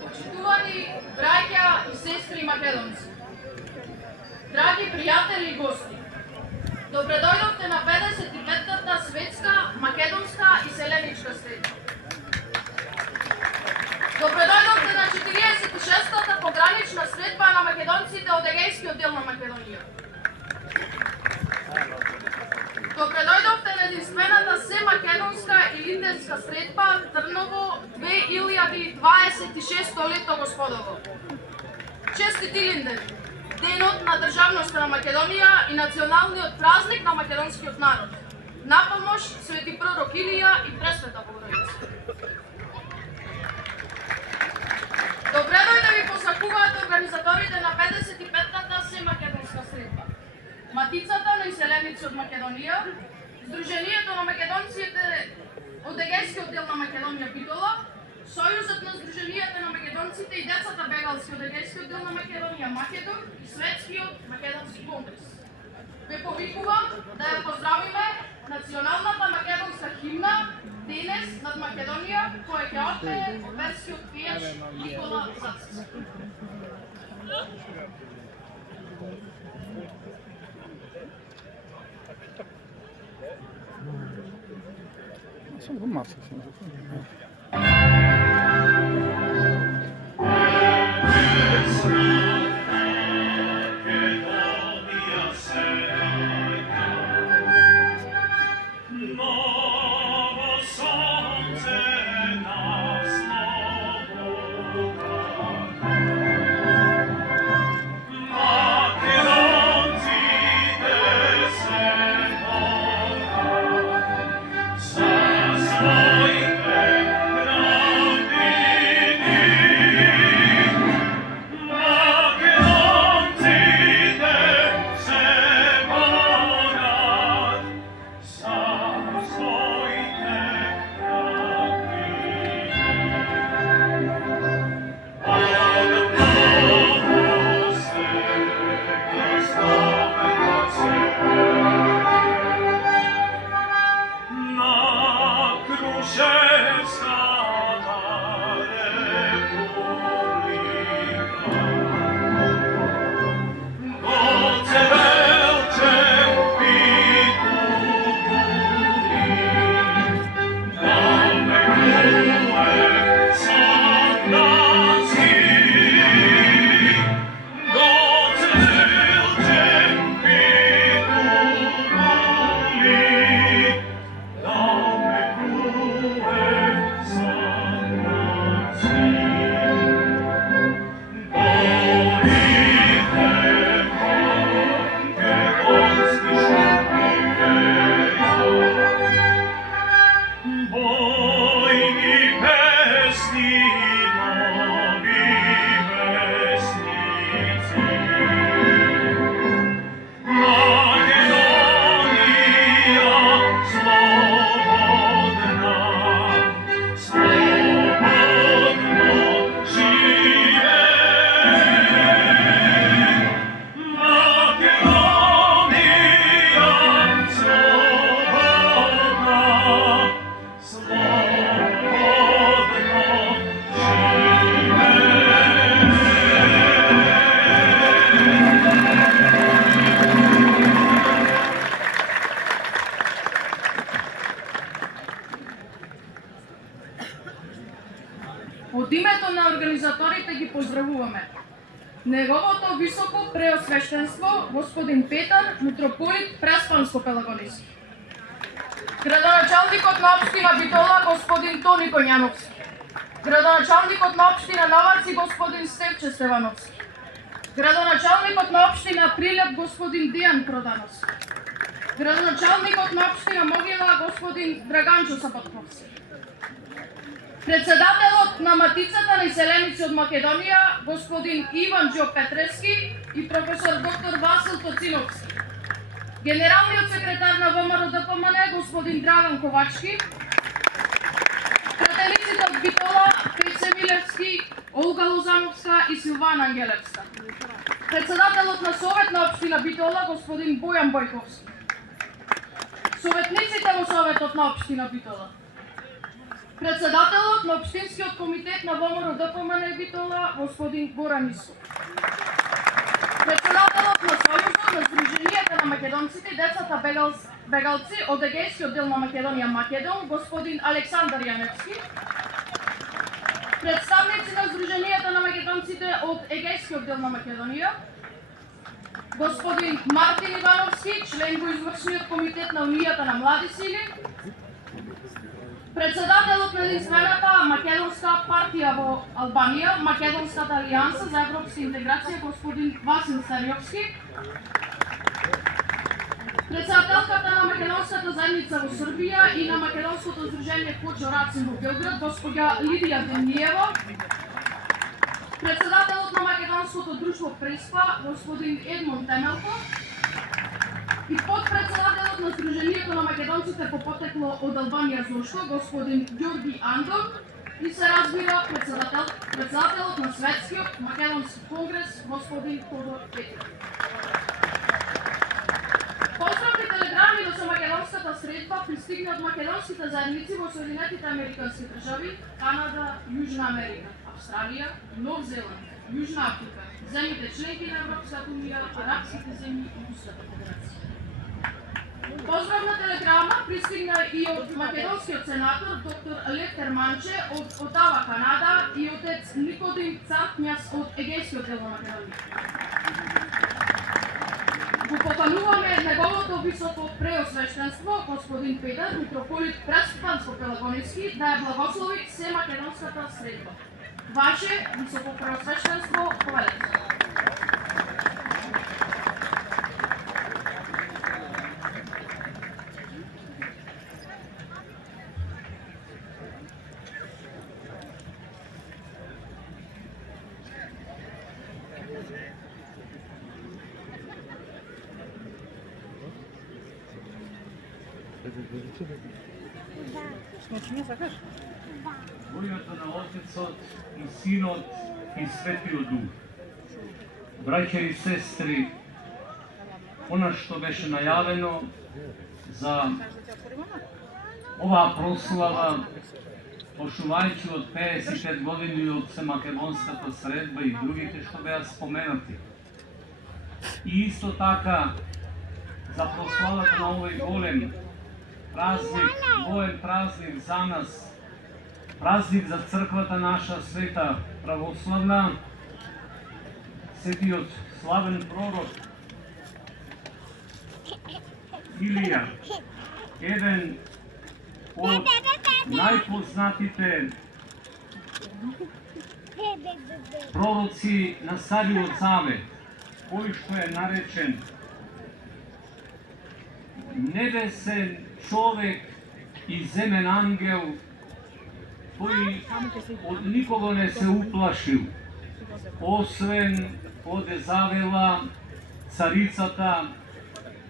Почитувани браќа и сестри македонци, драги пријатели и гости, добре дојдовте на 55-та светска, македонска и селеничка средба. Добре дојдовте на 46-та погранична средба на македонците од Егејскиот дел на Македонија. Добре дојдовте на единствената семакедонска и линденска средба Трново 2026 лето господово. Честит Илинден, денот на државноста на Македонија и националниот празник на македонскиот народ. На помош Свети пророк Илија и Пресвета Богородица. Добре дојде ви посакуваат организаторите на 55-та семакедонска средба, Матицата на иселеници од Македонија, Сдруженијето на македонците од Егејскиот дел на Македонија Битола, Сојузот на Сдруженијата на македонците и децата бегалски од Егејскиот дел на Македонија Македон и Светскиот македонски конгрес. Ве повикувам да ја поздравиме националната македонска химна денес над Македонија, која ќе отпее оперскиот пејач Никола Зацис. Sono massa, Од името на организаторите ги поздравуваме. Неговото високо преосвештенство, господин Петар, митрополит Преспанско-Пелагонийски. Градоначалникот на општина Битола, господин Тони Коњановски. Градоначалникот на општина Наварци, господин Стевче Стевановски. Градоначалникот на општина Прилеп, господин Дијан Продановски. градоначалникот на општина Могила господин Драганчо Сапатковски, председателот на Матицата на иселеници од Македонија господин Иван Джо Петрески и професор доктор Васил Тоциновски, генералниот секретар на ВМРО ДПМН господин Драган Ковачки, пратениците од Битола Пеце Милевски, Олга Лозановска и Силвана Ангелевска, председателот на Совет на општина Битола господин Бојан Бојковски, советниците во Советот на општина Битола, председателот на општинскиот комитет на ВМРО ДПМН Битола господин Горан Исков, председателот на Сојузот на Сдруженијата на македонците и децата бегалци од Егејскиот дел на Македонија Македон господин Александар Јаневски, представници на Сдруженијата на македонците од Егејскиот дел на Македонија господин Мартин Ивановски, член во извршниот комитет на Унијата на млади сили, председателот на единствената македонска партија во Албанија, Македонската алијанса за европска интеграција господин Васил Старјовски, председателката на македонската заедница во Србија и на македонското здружение Кочо Рацин во Белград госпоѓа Лидија Демниева, председателот на македонското друштво Преспа господин Едмон Темелко и подпредседателот на Сдруженијето на македонците по потекло од Албанија Зошто господин Ѓорги Андон и се разбира председателот на Светскиот македонски конгрес господин Тодор Петров. Поздравни телеграми до македонската средба пристигна од македонските заедници во Соединетите Американски држави, Канада, Јужна Америка, Австралија, Нов Зеланд, Јужна Африка, земјите членки на Европската унија, арапските земји и Руската федерација. Поздравна телеграма пристигна и од македонскиот сенатор доктор Лефтер Манче од Отава, Канада и отец Никодим Царкњас од Егејскиот дел на Македонија. Го покануваме неговото високо преосвештенство господин Петар митрополит Преспанско-Пелагоневски да ја благослови се македонската средба. Ваше високо преосвештенство, повелете. Во името на Отецот и Синот и Светиот Дух. Браќа и сестри, она што беше најавено за оваа прослава, почнувајќи од 55 години од Семакедонската средба и другите што беа споменати. И исто така за прославата на овој голем празник, воен празник за нас, празник за црквата наша света православна, светиот славен пророк Илија, еден од најпознатите пророци на Стариот Завет, кој што е наречен небесен човек и земен ангел, кој од никого не се уплашил, освен од Езавела, царицата,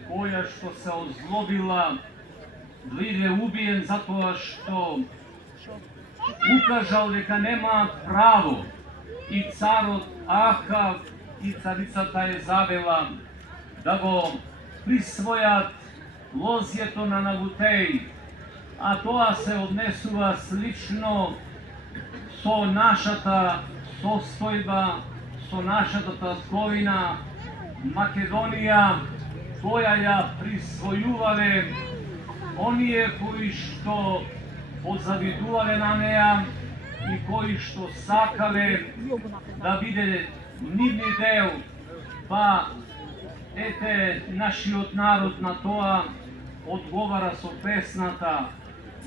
која што се озлобила, биде убиен затоа што укажал дека немаат право и царот Ахав и царицата Езавела да го присвојат лозјето на Навутеј, а тоа се однесува слично со нашата состојба, со нашата татковина Македонија, која ја присвојувале оние кои што позавидувале на неа и кои што сакале да биде нивни дел, па ете нашиот народ на тоа одговара со песната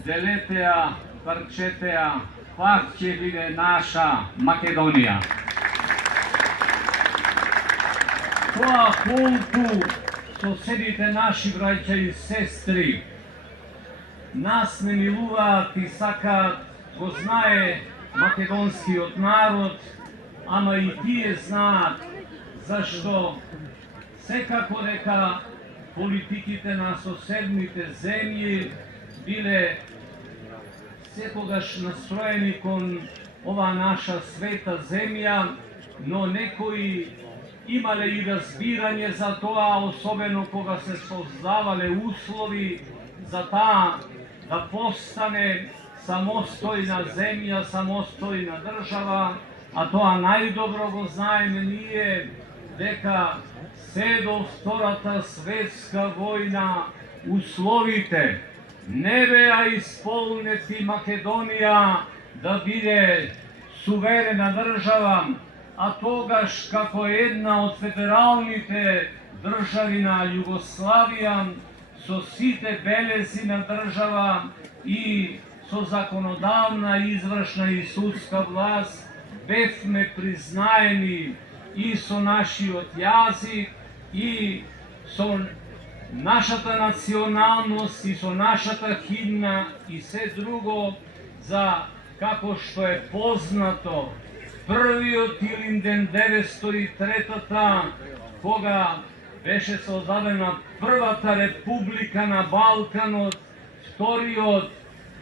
Делетеа, парчетеа, пак ќе биде наша Македонија. Тоа колку соседите наши, браќа и сестри, нас не милуваат и сакаат, го знае македонскиот народ, ама и тие знаат зашто секако дека политиките на соседните земји биле секогаш настроени кон ова наша света земја, но некои имале и разбирање за тоа, особено кога се создавале услови за таа да постане самостојна земја, самостојна држава, а тоа најдобро го знаеме ние дека се до Втората светска војна условите не беа исполнети Македонија да биде суверена држава, а тогаш како една од федералните држави на Југославија со сите белези на држава и со законодавна, извршна и судска власт бевме признаени и со нашиот јазик и со нашата националност и со нашата химна и се друго, за како што е познато првиот Илинден 903-та, кога беше создадена првата република на Балканот, вториот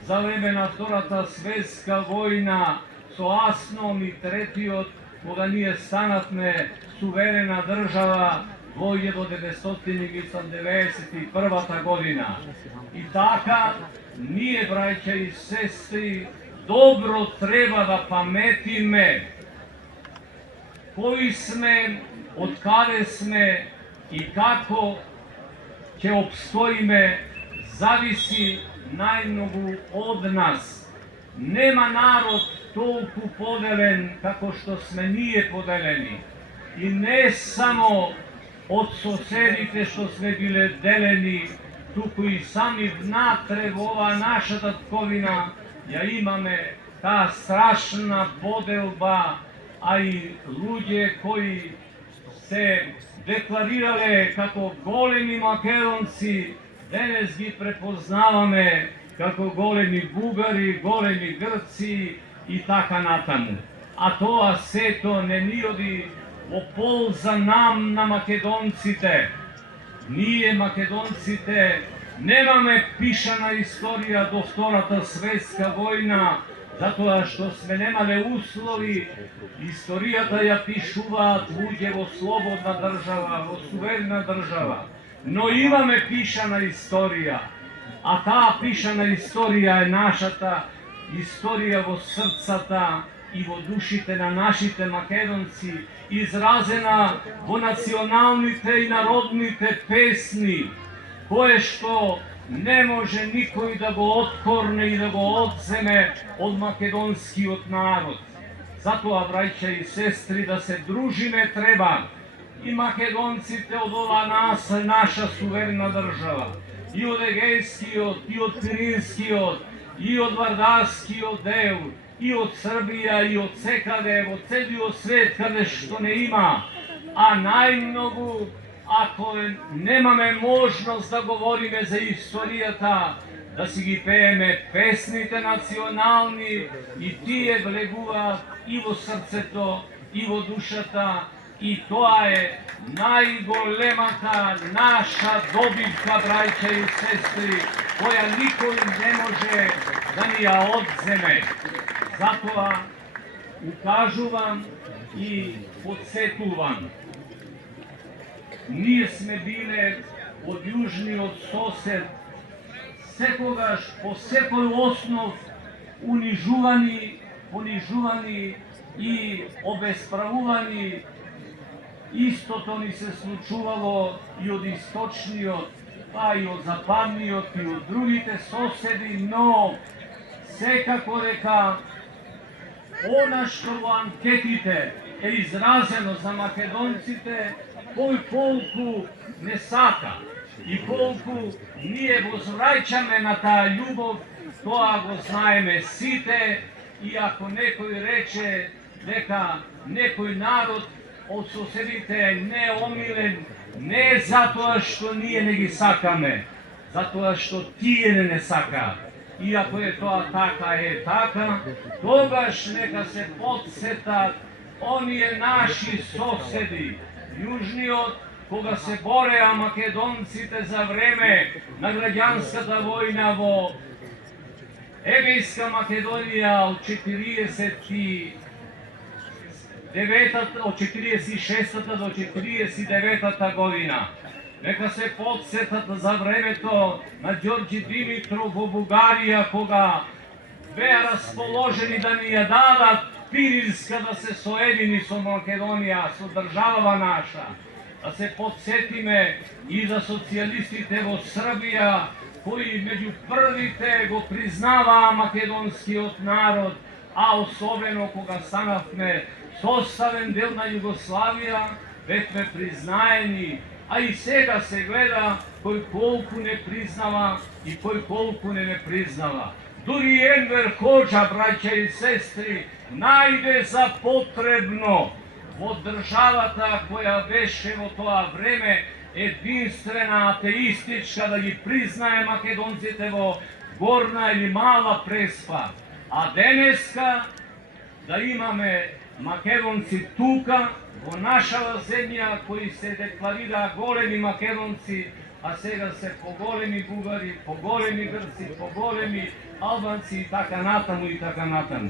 за време на Втората светска војна со Асном и третиот кога ние станавме суверена држава во 1991 година. И така, ние, браќа и сестри, добро треба да паметиме кои сме, од каде сме и како ќе обстоиме, зависи најмногу од нас. Нема народ толку поделен како што сме ние поделени. И не само од соседите што сме биле делени, туку и сами внатре во ова нашата тковина ја имаме таа страшна поделба, а и луѓе кои се декларирале како големи македонци, денес ги препознаваме како големи бугари, големи грци и така натаму. А тоа сето не ни оди во полза нам на македонците. Ние, македонците, немаме пишана историја до Втората светска војна, затоа што сме немале услови. Историјата ја пишуваат луѓе во слободна држава, во суверена држава. Но имаме пишана историја, а таа пишана историја е нашата историја во срцата и во душите на нашите македонци, изразена во националните и народните песни, кое што не може никој да го откорне и да го одземе од македонскиот народ. Затоа, браќа и сестри, да се дружиме треба. И македонците од ова наша суверена држава, и од Егејскиот, и од Пиринскиот, и од Вардарскиот дел, и од Србија, и од секаде, во целиот свет, каде што не има, а најмногу, ако немаме можност да говориме за историјата, да си ги пееме песните национални, и тие влегуваат и во срцето, и во душата, и тоа е најголемата наша добивка, браќа и сестри, која никој не може да ни ја одземе. Затоа укажувам и подсетувам. Ние сме биле од јужниот сосед секогаш по секој основ понижувани и обесправувани. Истото ни се случувало и од источниот, па и од западниот и од другите соседи, но секако дека она што во анкетите е изразено за македонците, кој колку не сака и колку ние возвраќаме на таа љубов, тоа го знаеме сите. И ако некој рече дека некој народ од соседите е неомилен Не затоа што ние не ги сакаме, затоа што тие не сакаат. И ако е тоа така, тогаш нека се подсетат оние наши соседи, јужниот, кога се бореа македонците за време на граѓанската војна во Егејска Македонија од 46-та до 49-та година. Нека се подсетат за времето на Ѓорѓи Димитров во Бугарија, кога беа расположени да ни ја дадат Пиринска да се соедини со Македонија, со држава наша. Да се подсетиме и за социјалистите во Србија, кои меѓу првите го признаваа македонскиот народ, а особено кога станавме составен дел на Југославија, бевме признаени, а и сега се гледа кој колку не признава и кој колку не признава. Дури Енвер Хоџа, браќа и сестри, најде за потребно во државата која беше во тоа време единствена атеистичка да ги признае македонците во Горна или Мала Преспа. А денеска да имаме македонци тука, во нашава земја, кои се декларираа големи македонци, а сега се поголеми бугари, поголеми грци, поголеми албанци и така натаму и така натаму.